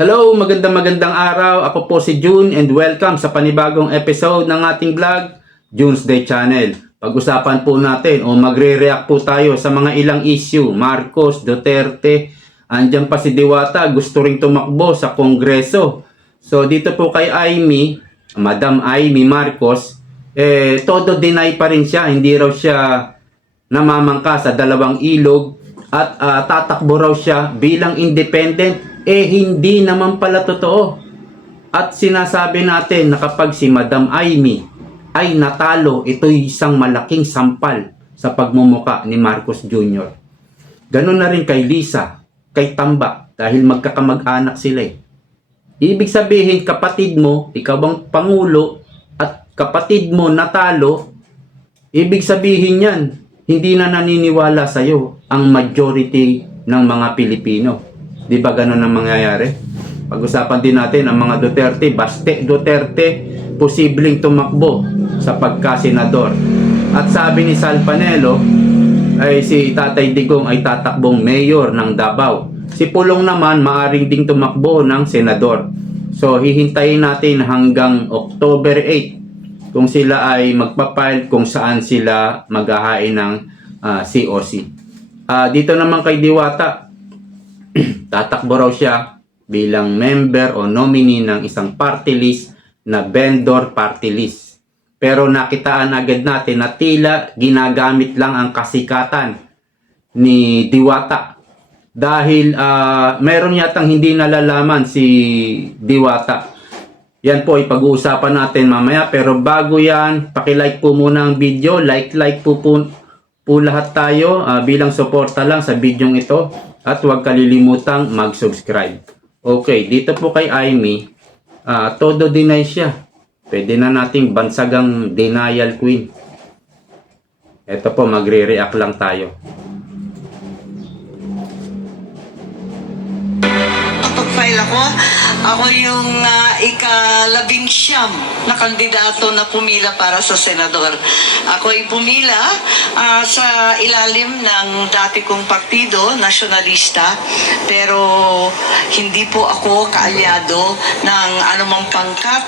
Hello, magandang magandang araw. Ako po si June and welcome sa panibagong episode ng ating vlog, June's Day Channel. Pag-usapan po natin o magre-react po tayo sa mga ilang issue. Marcos, Duterte, andyan pa si Diwata, gusto ring tumakbo sa Kongreso. So dito po kay Amy, Madam Amy Marcos, eh todo deny pa rin siya, hindi raw siya namamangka sa dalawang ilog at ah, tatakbo raw siya bilang independent eh hindi naman pala totoo at sinasabi natin na kapag si Madam Amy ay natalo ito'y isang malaking sampal sa pagmumuka ni Marcos Jr. Ganon na rin kay Lisa, kay Tamba dahil magkakamag-anak sila eh. Ibig sabihin kapatid mo, ikaw ang pangulo at kapatid mo natalo, ibig sabihin yan, hindi na naniniwala sa iyo ang majority ng mga Pilipino. Di ba ganun ang mangyayari? Pag-usapan din natin ang mga Duterte, Baste Duterte, posibleng tumakbo sa pagkasenador. At sabi ni Sal Panelo, ay si Tatay Digong ay tatakbong mayor ng Davao. Si Pulong naman maaring ding tumakbo ng senador. So hihintayin natin hanggang October 8 kung sila ay magpapile kung saan sila maghahain ng ah, COC. Ah, dito naman kay Diwata, tatakbo raw siya bilang member o nominee ng isang party list na vendor party list. Pero nakitaan agad natin na tila ginagamit lang ang kasikatan ni Diwata dahil ah, meron yatang hindi nalalaman si Diwata. Yan po ay pag-uusapan natin mamaya pero bago yan, paki-like po muna ang video, like like po po, po lahat tayo ah, bilang suporta lang sa bidyong ito at huwag kalilimutang mag-subscribe. Okay, dito po kay Amy, ah, todo deny siya. Pwede na nating bansagang denial queen. Ito po, magre-react lang tayo. pag-file ako, ako yung ah, ikalabing siyam na kandidato na pumila para sa senador. Ako ay pumila ah, sa ilalim ng dati kong partido, nasyonalista, pero hindi po ako kaalyado ng anumang pangkat,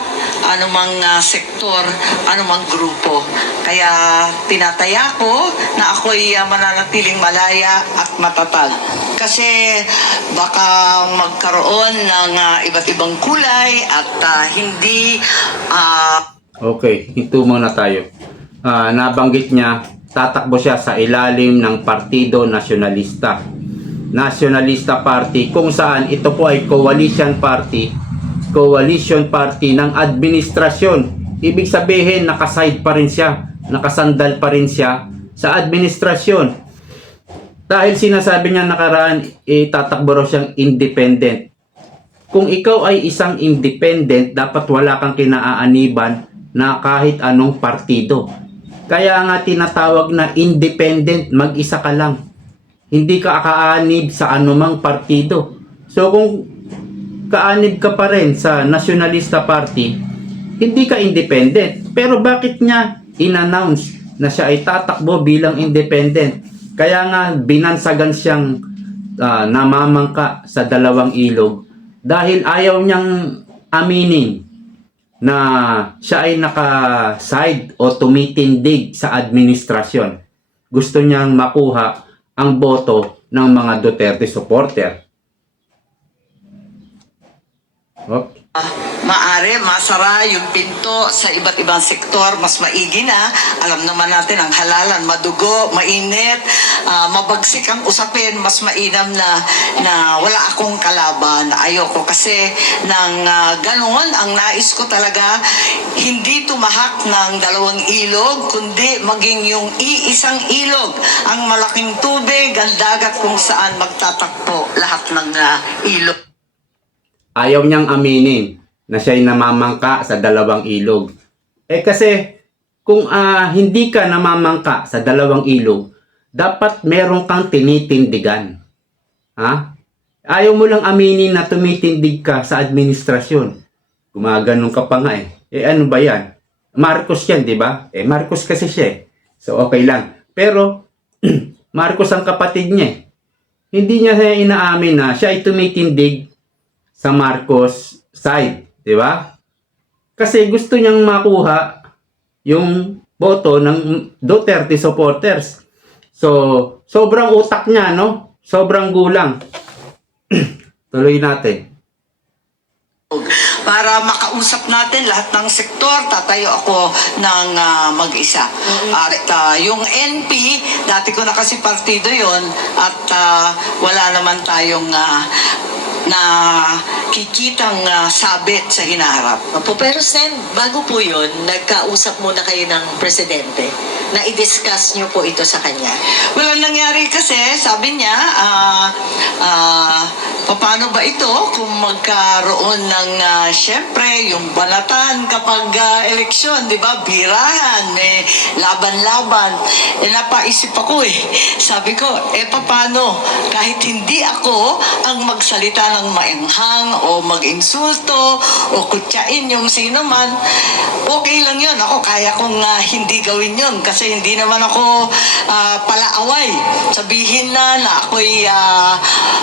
anumang ah, sektor, anumang grupo. Kaya tinataya ko na ako'y ah, mananatiling malaya at matatag. Kasi baka magkaroon ng ah, iba't ibang kulay at ah, hindi ah, Okay, ito muna tayo. Ah, nabanggit niya, tatakbo siya sa ilalim ng Partido Nacionalista. Nacionalista Party kung saan ito po ay coalition party, coalition party ng administrasyon. Ibig sabihin, nakaside pa rin siya, nakasandal pa rin siya sa administrasyon. Dahil sinasabi niya nakaraan, eh, tatakbo raw siyang independent. Kung ikaw ay isang independent, dapat wala kang kinaaaniban na kahit anong partido. Kaya nga tinatawag na independent, mag-isa ka lang. Hindi ka kaanib sa anumang partido. So kung kaanib ka pa rin sa Nationalista Party, hindi ka independent. Pero bakit niya in-announce na siya ay tatakbo bilang independent? Kaya nga binansagan siyang ah, namamangka sa dalawang ilog dahil ayaw niyang aminin na siya ay naka-side o tumitindig sa administrasyon. Gusto niyang makuha ang boto ng mga Duterte supporter. Okay. Maari, masara yung pinto sa iba't ibang sektor, mas maigi na. Alam naman natin ang halalan, madugo, mainit, ah, mabagsik ang usapin, mas mainam na, na wala akong kalaban. Ayoko kasi ng ah, ganon, ang nais ko talaga, hindi tumahak ng dalawang ilog, kundi maging yung iisang ilog, ang malaking tubig, ang dagat kung saan magtatakpo lahat ng ah, ilog. ayaw niyang aminin na siya'y namamangka sa dalawang ilog. Eh kasi kung ah, hindi ka namamangka sa dalawang ilog, dapat meron kang tinitindigan. Ha? Ayaw mo lang aminin na tumitindig ka sa administrasyon. Gumaganon ka pa nga eh. Eh ano ba yan? Marcos yan, di ba? Eh Marcos kasi siya eh. So okay lang. Pero Marcos ang kapatid niya eh. Hindi niya inaamin na siya ay tumitindig sa Marcos side, di ba? Kasi gusto niyang makuha yung boto ng Duterte supporters. So, sobrang utak niya, no? Sobrang gulang. Tuloy natin. para makausap natin lahat ng sektor, tatayo ako ng ah, mag-isa. At ah, yung NP, dati ko na kasi partido yon at ah, wala naman tayong ah, na kikitang ah, sabit sa hinaharap. Opo, pero Sen, bago po yun, nagkausap muna kayo ng presidente na i-discuss nyo po ito sa kanya. Wala nangyari kasi, sabi niya, ah, ah, paano ba ito kung magkaroon ng, ah, syempre, yung banatan kapag ah, eleksyon, di ba? Birahan, eh, laban-laban. Eh, napaisip ako eh. Sabi ko, eh, paano? Kahit hindi ako ang magsalita ng maenghang o mag-insulto o kutyain yung sino man, okay lang yun. Ako, kaya kong ah, hindi gawin yun kasi hindi naman ako ah, palaaway. Sabihin na na ako'y ah,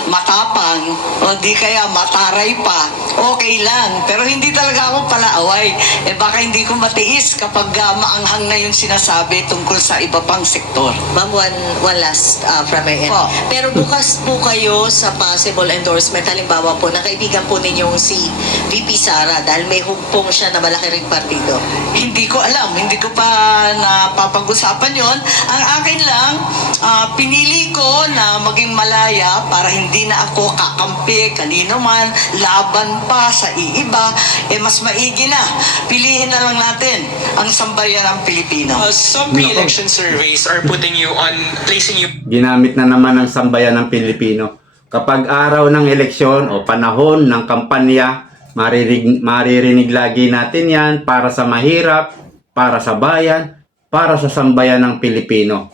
matapang o di kaya mataray pa, okay lang. Pero hindi talaga ako palaaway. Eh baka hindi ko matiis kapag ah, maanghang na yung sinasabi tungkol sa iba pang sektor. Ma'am, one, one last uh, from my end. Po. Pero bukas po kayo sa possible endorsement, halimbawa po, ng kaibigan po ninyong si VP Sara dahil may humpong siya na malaki ring partido. Hindi ko alam, hindi ko pa napapag-usapan yon. Ang akin lang, ah, pinili ko na maging malaya para hindi na ako kakampi kanino man, laban pa sa iiba, eh mas maigi na. Pilihin na lang natin ang sambayan ng Pilipino. Uh, some pre-election surveys are putting you on, placing you ginamit na naman ng sambayan ng Pilipino. Kapag araw ng eleksyon o panahon ng kampanya, maririg, maririnig lagi natin yan para sa mahirap, para sa bayan, para sa sambayan ng Pilipino.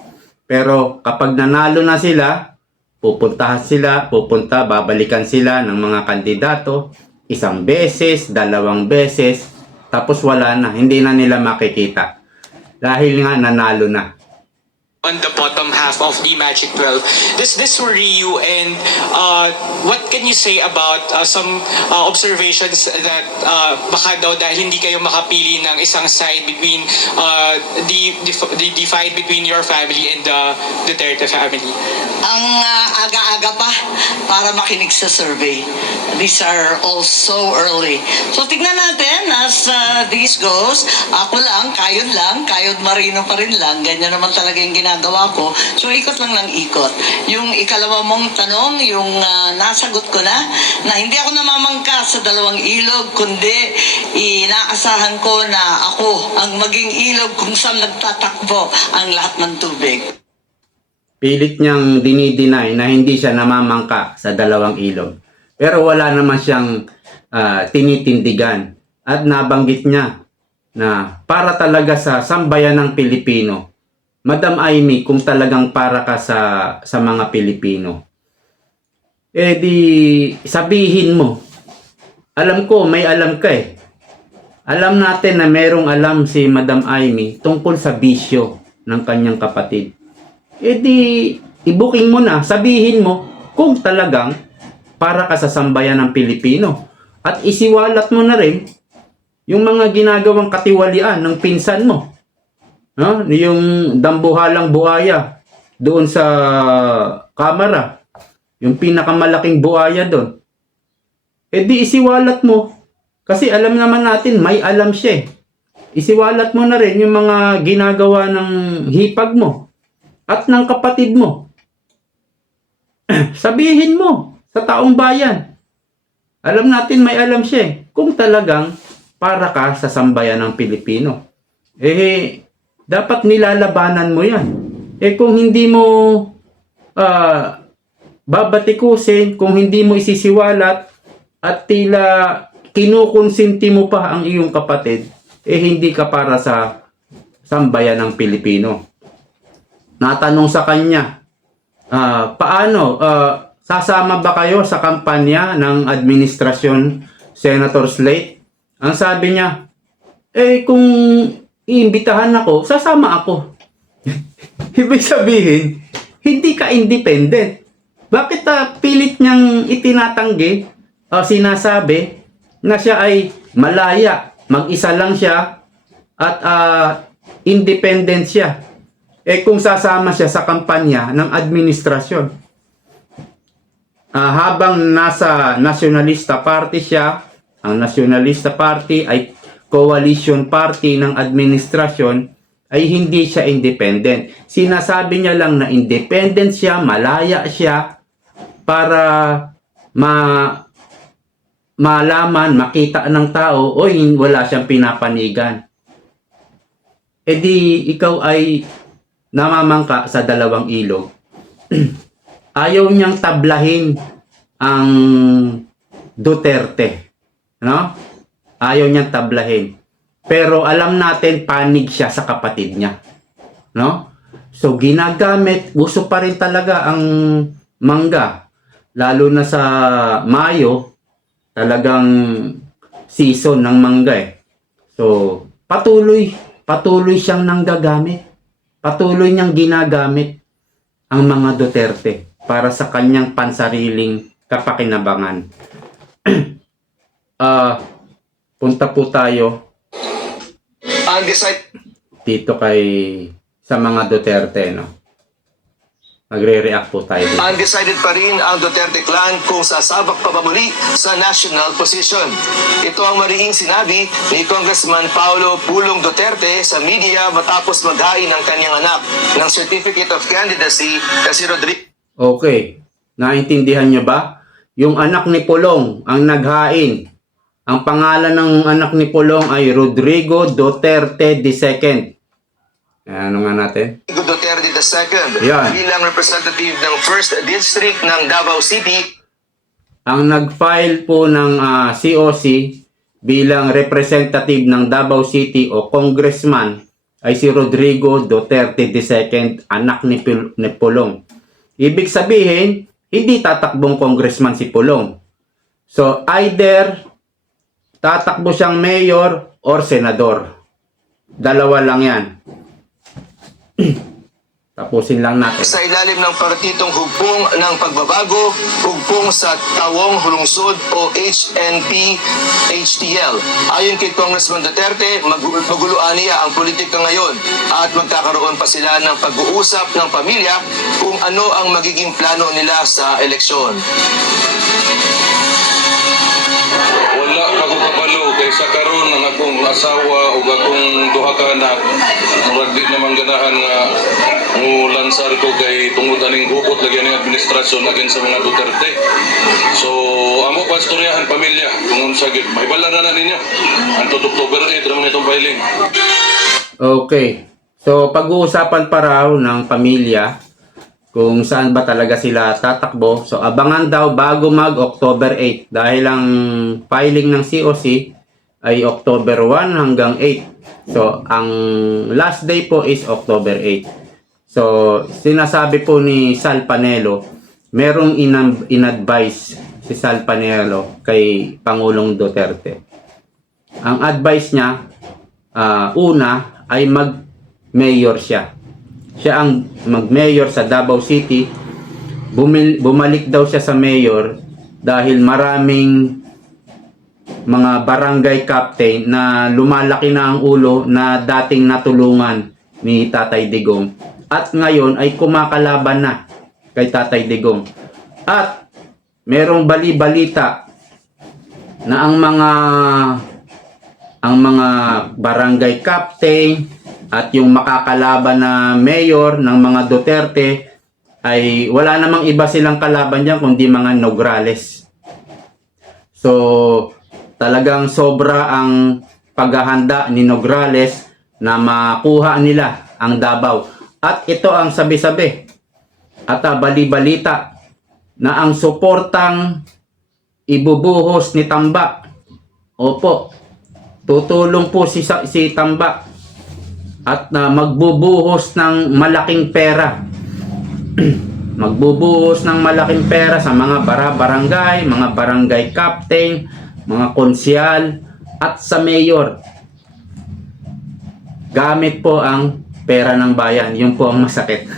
Pero kapag nanalo na sila, pupuntahan sila, pupunta, babalikan sila ng mga kandidato, isang beses, dalawang beses, tapos wala na, hindi na nila makikita. Dahil nga nanalo na. On the bottom half of the Magic 12. Does this worry you and uh, what can you say about uh, some uh, observations that uh, baka daw dahil hindi kayo makapili ng isang side between uh, the, the, the, the fight between your family and the Duterte family? Ang ah, aga-aga pa para makinig sa survey. These are all so early. So tignan natin as uh, this goes. Ako lang, kayod lang, kayod marino pa rin lang. Ganyan naman talaga yung ginagawa ko. So ikot lang ng ikot. Yung ikalawa mong tanong, yung ah, nasagot ko na, na hindi ako namamangka sa dalawang ilog, kundi inaasahan ko na ako ang maging ilog kung saan nagtatakbo ang lahat ng tubig. pilit niyang dinideny na hindi siya namamangka sa dalawang ilog. Pero wala naman siyang ah, tinitindigan. At nabanggit niya na para talaga sa sambayan ng Pilipino, Madam Amy, kung talagang para ka sa, sa mga Pilipino, eh di sabihin mo. Alam ko, may alam ka eh. Alam natin na merong alam si Madam Amy tungkol sa bisyo ng kanyang kapatid eh di, ibuking mo na, sabihin mo kung talagang para ka sa sambayan ng Pilipino. At isiwalat mo na rin yung mga ginagawang katiwalian ng pinsan mo. No? Yung dambuhalang buhaya doon sa kamera. Yung pinakamalaking buhaya doon. Eh di isiwalat mo. Kasi alam naman natin, may alam siya eh. Isiwalat mo na rin yung mga ginagawa ng hipag mo at ng kapatid mo. Sabihin mo sa taong bayan. Alam natin may alam siya eh, kung talagang para ka sa sambayan ng Pilipino. Eh, dapat nilalabanan mo yan. Eh kung hindi mo ah, babatikusin, kung hindi mo isisiwalat at tila kinukonsinti mo pa ang iyong kapatid, eh hindi ka para sa sambayan ng Pilipino natanong sa kanya, ah, paano, ah, sasama ba kayo sa kampanya ng administrasyon Senator Slate? Ang sabi niya, eh kung iimbitahan ako, sasama ako. Ibig sabihin, hindi ka independent. Bakit ah, pilit niyang itinatanggi o sinasabi na siya ay malaya, mag-isa lang siya at ah, independent siya. Eh kung sasama siya sa kampanya ng administrasyon, ah, habang nasa Nationalista Party siya, ang Nationalista Party ay coalition party ng administrasyon, ay hindi siya independent. Sinasabi niya lang na independent siya, malaya siya, para ma malaman, makita ng tao, oy, wala siyang pinapanigan. E di, ikaw ay namamangka sa dalawang ilog. Ayaw niyang tablahin ang Duterte. No? Ayaw niyang tablahin. Pero alam natin panig siya sa kapatid niya. No? So ginagamit, uso pa rin talaga ang mangga. Lalo na sa Mayo, talagang season ng mangga eh. So, patuloy, patuloy siyang nanggagamit. Patuloy niyang ginagamit ang mga Duterte para sa kanyang pansariling kapakinabangan. Ah, punta po tayo Undecided dito kay sa mga Duterte, no? Magre-react po tayo dito. Undecided pa rin ang Duterte clan kung sasabak pa ba muli sa national position. Ito ang marihing sinabi ni Congressman Paulo Pulong Duterte sa media matapos maghain ng kanyang anak ng Certificate of Candidacy na si Rodrigo Okay. Naintindihan niyo ba? Yung anak ni Pulong ang naghain. Ang pangalan ng anak ni Pulong ay Rodrigo Duterte II. Ano nga natin? Duterte II Yan. bilang representative ng 1st District ng Davao City Ang nag-file po ng ah, COC bilang representative ng Davao City o congressman ay si Rodrigo Duterte II, anak ni, Pul- ni Pulong. Ibig sabihin, hindi tatakbong congressman si Pulong. So, either tatakbo siyang mayor or senador. Dalawa lang yan. Tapusin lang natin. sa ilalim ng partitong hugpong ng pagbabago, hugpong sa Tawong Hulungsod o HNP HTL. Ayon kay Congressman Duterte, mag- maguluan niya ang politika ngayon at magkakaroon pa sila ng pag-uusap ng pamilya kung ano ang magiging plano nila sa eleksyon. wala kabalo kay sa karon ang akong asawa ug akong duha ka anak murag di naman ganahan nga mo lansar ko kay tungod aning hubot lagi ning administrasyon against sa mga Duterte. So amo pa istoryahan pamilya kung unsa gid mahibala na na ninyo. Anto October 8 naman itong filing. Okay. So, pag-uusapan pa raw ng pamilya kung saan ba talaga sila tatakbo. So, abangan daw bago mag-October 8 dahil ang filing ng COC ay October 1 hanggang 8. So, ang last day po is October 8. So, sinasabi po ni Sal Panelo, merong inam- in-advise si Sal Panelo kay Pangulong Duterte. Ang advice niya, ah, una ay mag-mayor siya. Siya ang mag-mayor sa Davao City. Bumil- bumalik daw siya sa mayor dahil maraming mga barangay captain na lumalaki na ang ulo na dating natulungan ni Tatay Digong at ngayon ay kumakalaban na kay Tatay Digong. At merong bali-balita na ang mga ang mga barangay captain at yung makakalaban na mayor ng mga Duterte ay wala namang iba silang kalaban diyan kundi mga Nograles. So, talagang sobra ang paghahanda ni Nograles na makuha nila ang Davao. At ito ang sabi-sabi at ah, bali-balita na ang suportang ibubuhos ni Tamba. Opo, tutulong po si, si Tamba at na magbubuhos ng malaking pera. magbubuhos ng malaking pera sa mga bara barangay, mga barangay captain, mga konsyal at sa mayor. Gamit po ang pera ng bayan. Yun po ang masakit.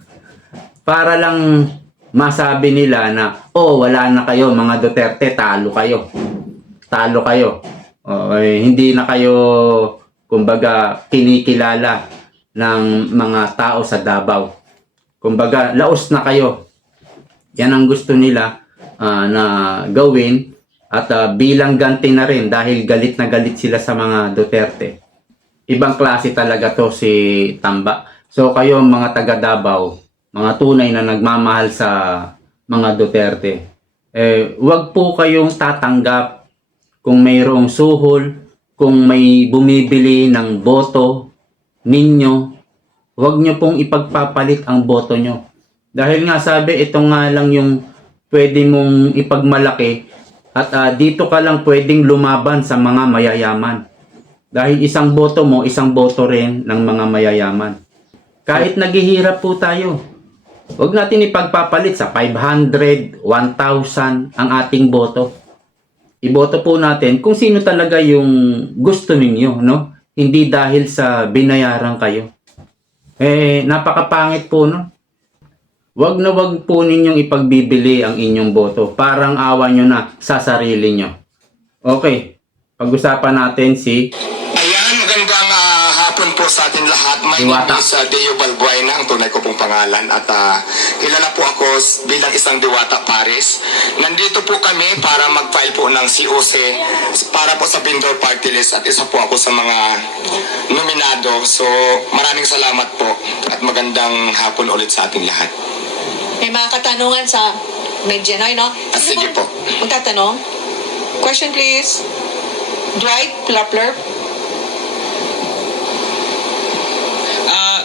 Para lang masabi nila na, oh, wala na kayo, mga Duterte, talo kayo. Talo kayo. O, eh, hindi na kayo, kumbaga, kinikilala ng mga tao sa Davao. Kumbaga, laos na kayo. Yan ang gusto nila ah, na gawin at ah, bilang ganti na rin dahil galit na galit sila sa mga Duterte. Ibang klase talaga to si Tamba. So kayo mga taga Davao, mga tunay na nagmamahal sa mga Duterte, eh, wag po kayong tatanggap kung mayroong suhol, kung may bumibili ng boto ninyo, wag nyo pong ipagpapalit ang boto nyo. Dahil nga sabi, ito nga lang yung pwede mong ipagmalaki at ah, dito ka lang pwedeng lumaban sa mga mayayaman. Dahil isang boto mo, isang boto rin ng mga mayayaman. Kahit naghihirap po tayo, Huwag natin ipagpapalit sa 500, 1,000 ang ating boto. Iboto po natin kung sino talaga yung gusto ninyo, no? Hindi dahil sa binayaran kayo. Eh, napakapangit po, no? Huwag na wag po ninyong ipagbibili ang inyong boto. Parang awa nyo na sa sarili nyo. Okay, pag-usapan natin si sa ating lahat. My Diwata. name is uh, Deo Balbuena, ang tunay ko pong pangalan. At ah, kilala po ako bilang isang Diwata Paris. Nandito po kami para mag-file po ng COC para po sa Bindor Party List at isa po ako sa mga nominado. So, maraming salamat po at magandang hapon ulit sa ating lahat. May mga katanungan sa Medjanoy, no? Ah, sige po. Magtatanong? Question please. Dwight Plapler. Ah,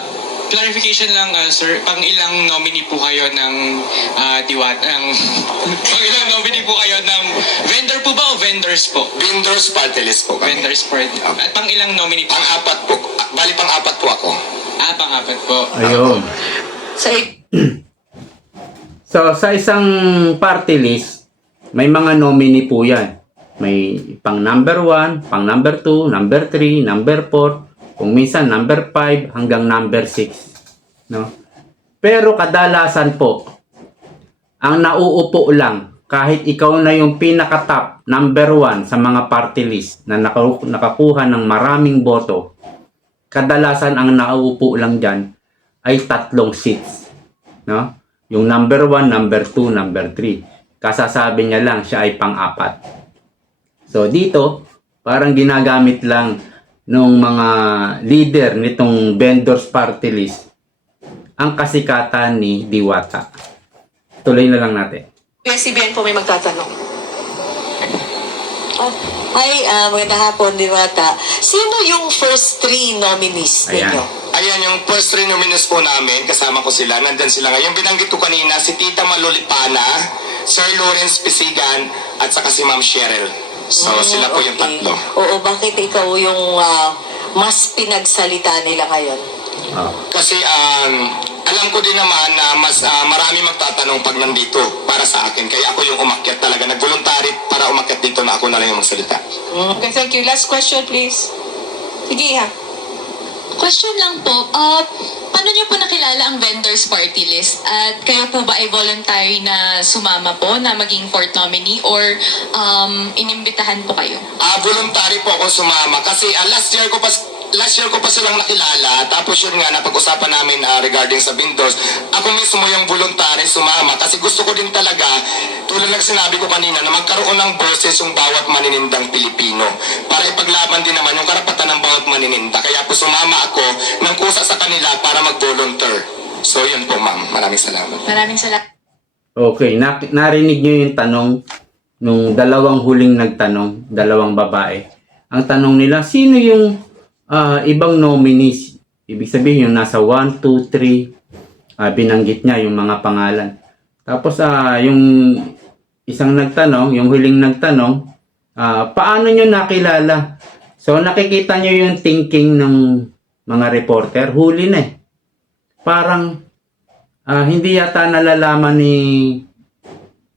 clarification lang, ah, sir. Pang ilang nominee po kayo ng ah, diwat ng pang ilang nominee po kayo ng vendor po ba o vendors po? Bindor's Party List po kami. Vendors po. At pang ilang nominee po? Pang-apat po. ah, Bali, pang-apat po ako. Ah, pang-apat po. Ayun. Sa So, sa isang party list, may mga nominee po yan. May pang number 1, pang number 2, number 3, number 4, kung minsan number 5 hanggang number 6. No? Pero kadalasan po, ang nauupo lang, kahit ikaw na yung pinaka-top number 1 sa mga party list na naka- nakakuha ng maraming boto, kadalasan ang nauupo lang dyan ay tatlong seats. No? Yung number 1, number 2, number 3. Kasasabi niya lang siya ay pang-apat. So dito, parang ginagamit lang nung mga leader nitong vendors party list ang kasikatan ni Diwata. Tuloy na lang natin. PSCBN po may magtatanong. Oh, hi, ah, magandang hapon, Diwata. Sino yung first three nominees Ayan. ninyo? Ayan, yung first three nominees po namin, kasama ko sila, nandyan sila ngayon. Binanggit ko kanina, si Tita Malolipana, Sir Lawrence Pisigan, at saka si Ma'am Cheryl. So, Mm, sila po yung okay. tatlo. Oo, bakit ikaw yung ah, mas pinagsalita nila ngayon? Oh. Kasi um, alam ko din naman na mas ah, marami magtatanong pag nandito para sa akin. Kaya ako yung umakyat talaga. Nag-voluntary para umakyat dito na ako na lang yung magsalita. Mm, Okay, thank you. Last question, please. Sige, ha. Question lang po, uh, paano niyo po nakilala ang vendors party list? At kayo po ba ay voluntary na sumama po na maging fourth nominee or um, inimbitahan po kayo? Ah, voluntary po ako sumama kasi ah, last year ko pa last year ko pa silang nakilala tapos yun nga napag-usapan namin ah, regarding sa vendors ako mismo yung voluntary sumama kasi gusto ko din talaga tulad ng sinabi ko kanina na magkaroon ng boses yung bawat maninindang Pilipino para ipaglaban din naman yung karapatan ng bawat manininda kaya po sumama ako ng kusa sa kanila para mag-volunteer so yun po ma'am maraming salamat Maraming salamat. Okay, na- narinig nyo yung tanong nung dalawang huling nagtanong, dalawang babae. Ang tanong nila, sino yung ah, ibang nominees? Ibig sabihin yung nasa 1, 2, 3, ah, binanggit niya yung mga pangalan. Tapos ah, yung isang nagtanong, yung huling nagtanong, ah, paano nyo nakilala? So nakikita nyo yung thinking ng mga reporter, huli na eh. Parang Ah, hindi yata nalalaman ni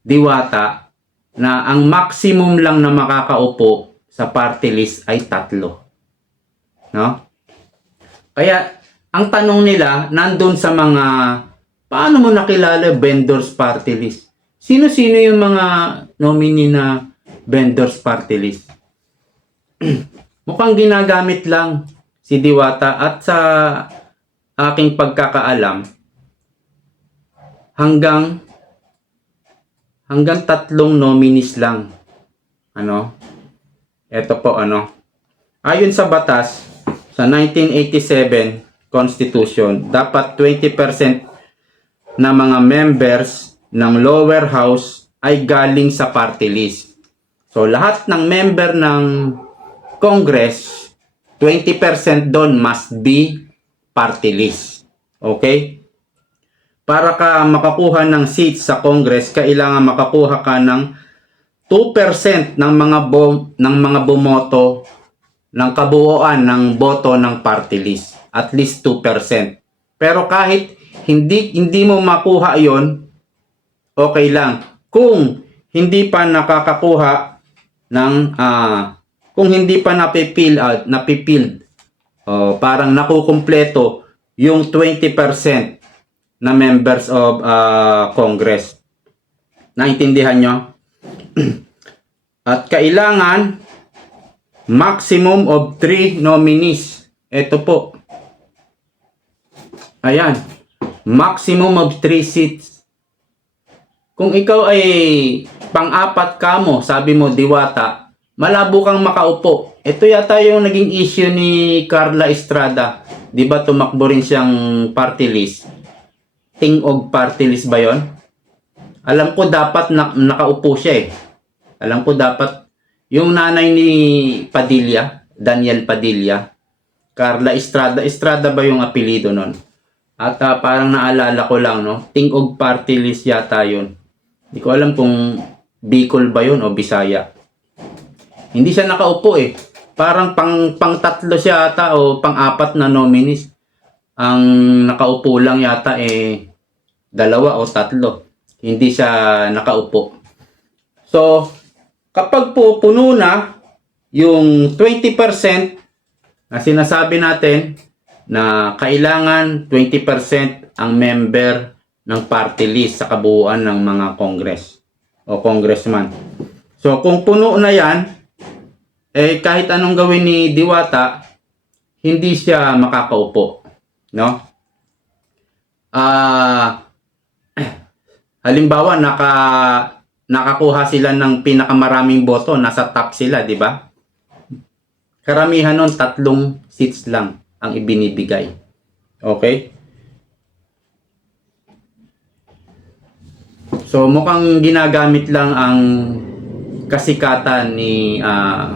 Diwata na ang maximum lang na makakaupo sa party list ay tatlo. No? Kaya ang tanong nila nandun sa mga paano mo nakilala vendors party list? Sino-sino yung mga nominee na vendors party list? Mukhang ginagamit lang si Diwata at sa aking pagkakaalam hanggang hanggang tatlong nominees lang. Ano? Ito po ano. Ayon sa batas sa 1987 Constitution, dapat 20% na mga members ng lower house ay galing sa party list. So lahat ng member ng Congress, 20% doon must be party list. Okay? Para ka makakuha ng seats sa Congress, kailangan makakuha ka ng 2% ng mga bom, ng mga bumoto ng kabuuan ng boto ng party list. At least 2%. Pero kahit hindi hindi mo makuha 'yon, okay lang. Kung hindi pa nakakakuha ng ah, kung hindi pa napipil out, napipilled, oh, parang nakukumpleto yung 20% na members of ah, Congress. Naintindihan nyo? At kailangan maximum of 3 nominees. Ito po. Ayan. Maximum of 3 seats. Kung ikaw ay pang-apat ka mo, sabi mo diwata, malabo kang makaupo. Ito yata yung naging issue ni Carla Estrada. 'Di ba tumakbo rin siyang party list? Ting-og party list ba 'yon? Alam ko dapat na, nakaupo siya eh. Alam ko dapat yung nanay ni Padilla, Daniel Padilla, Carla Estrada, Estrada ba yung apelido nun? At ah, parang naalala ko lang, no? Ting-og party list yata yun. Hindi ko alam kung Bicol ba yun o Bisaya. Hindi siya nakaupo eh. Parang pang, pang tatlo siya ata o pang apat na nominees. Ang nakaupo lang yata eh dalawa o tatlo. Hindi siya nakaupo. So, kapag po puno na yung 20% na sinasabi natin na kailangan 20% ang member ng party list sa kabuuan ng mga congress o congressman. So kung puno na yan, eh kahit anong gawin ni Diwata, hindi siya makakaupo. No? Ah, halimbawa naka nakakuha sila ng pinakamaraming boto, nasa top sila, di ba? Karamihan nun, tatlong seats lang ang ibinibigay. Okay? So mukhang ginagamit lang ang kasikatan ni ah,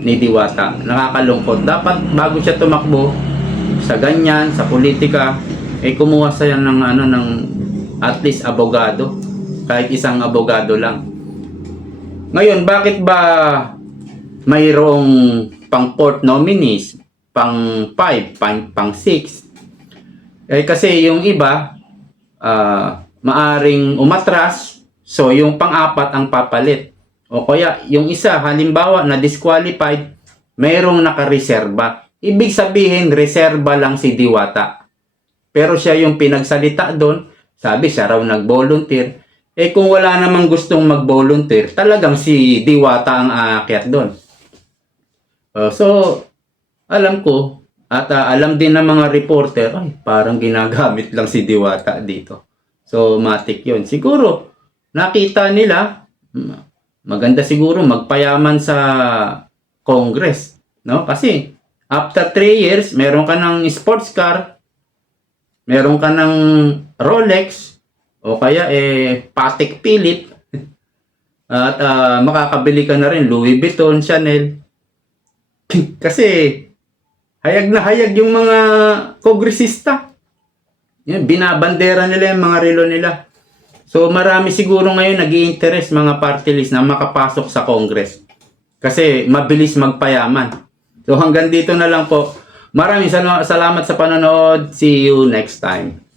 ni Diwata. Nakakalungkot. Dapat bago siya tumakbo sa ganyan, sa politika, eh kumuha siya ng ano ng at least abogado. Kahit isang abogado lang. Ngayon, bakit ba mayroong pang port nominees, pang 5, pang, pang 6? Eh kasi yung iba, ah, maaring umatras, so yung pang-apat ang papalit. O kaya yung isa, halimbawa na disqualified, mayroong nakareserba. Ibig sabihin, reserba lang si Diwata. Pero siya yung pinagsalita doon, sabi siya raw nag-volunteer. Eh kung wala namang gustong mag-volunteer, talagang si Diwata ang aakyat doon. Uh, so, alam ko, at ah, alam din ng mga reporter, ay, parang ginagamit lang si Diwata dito. So, matik yun. Siguro, nakita nila, maganda siguro magpayaman sa Congress. No? Kasi, after 3 years, meron ka ng sports car, meron ka ng Rolex, o kaya eh, Patek Philippe, at ah, makakabili ka na rin Louis Vuitton, Chanel. Kasi, hayag na hayag yung mga kongresista. Binabandera nila yung mga relo nila. So marami siguro ngayon nag interest mga party list na makapasok sa Congress. Kasi mabilis magpayaman. So hanggang dito na lang po. Maraming sal- salamat sa panonood. See you next time.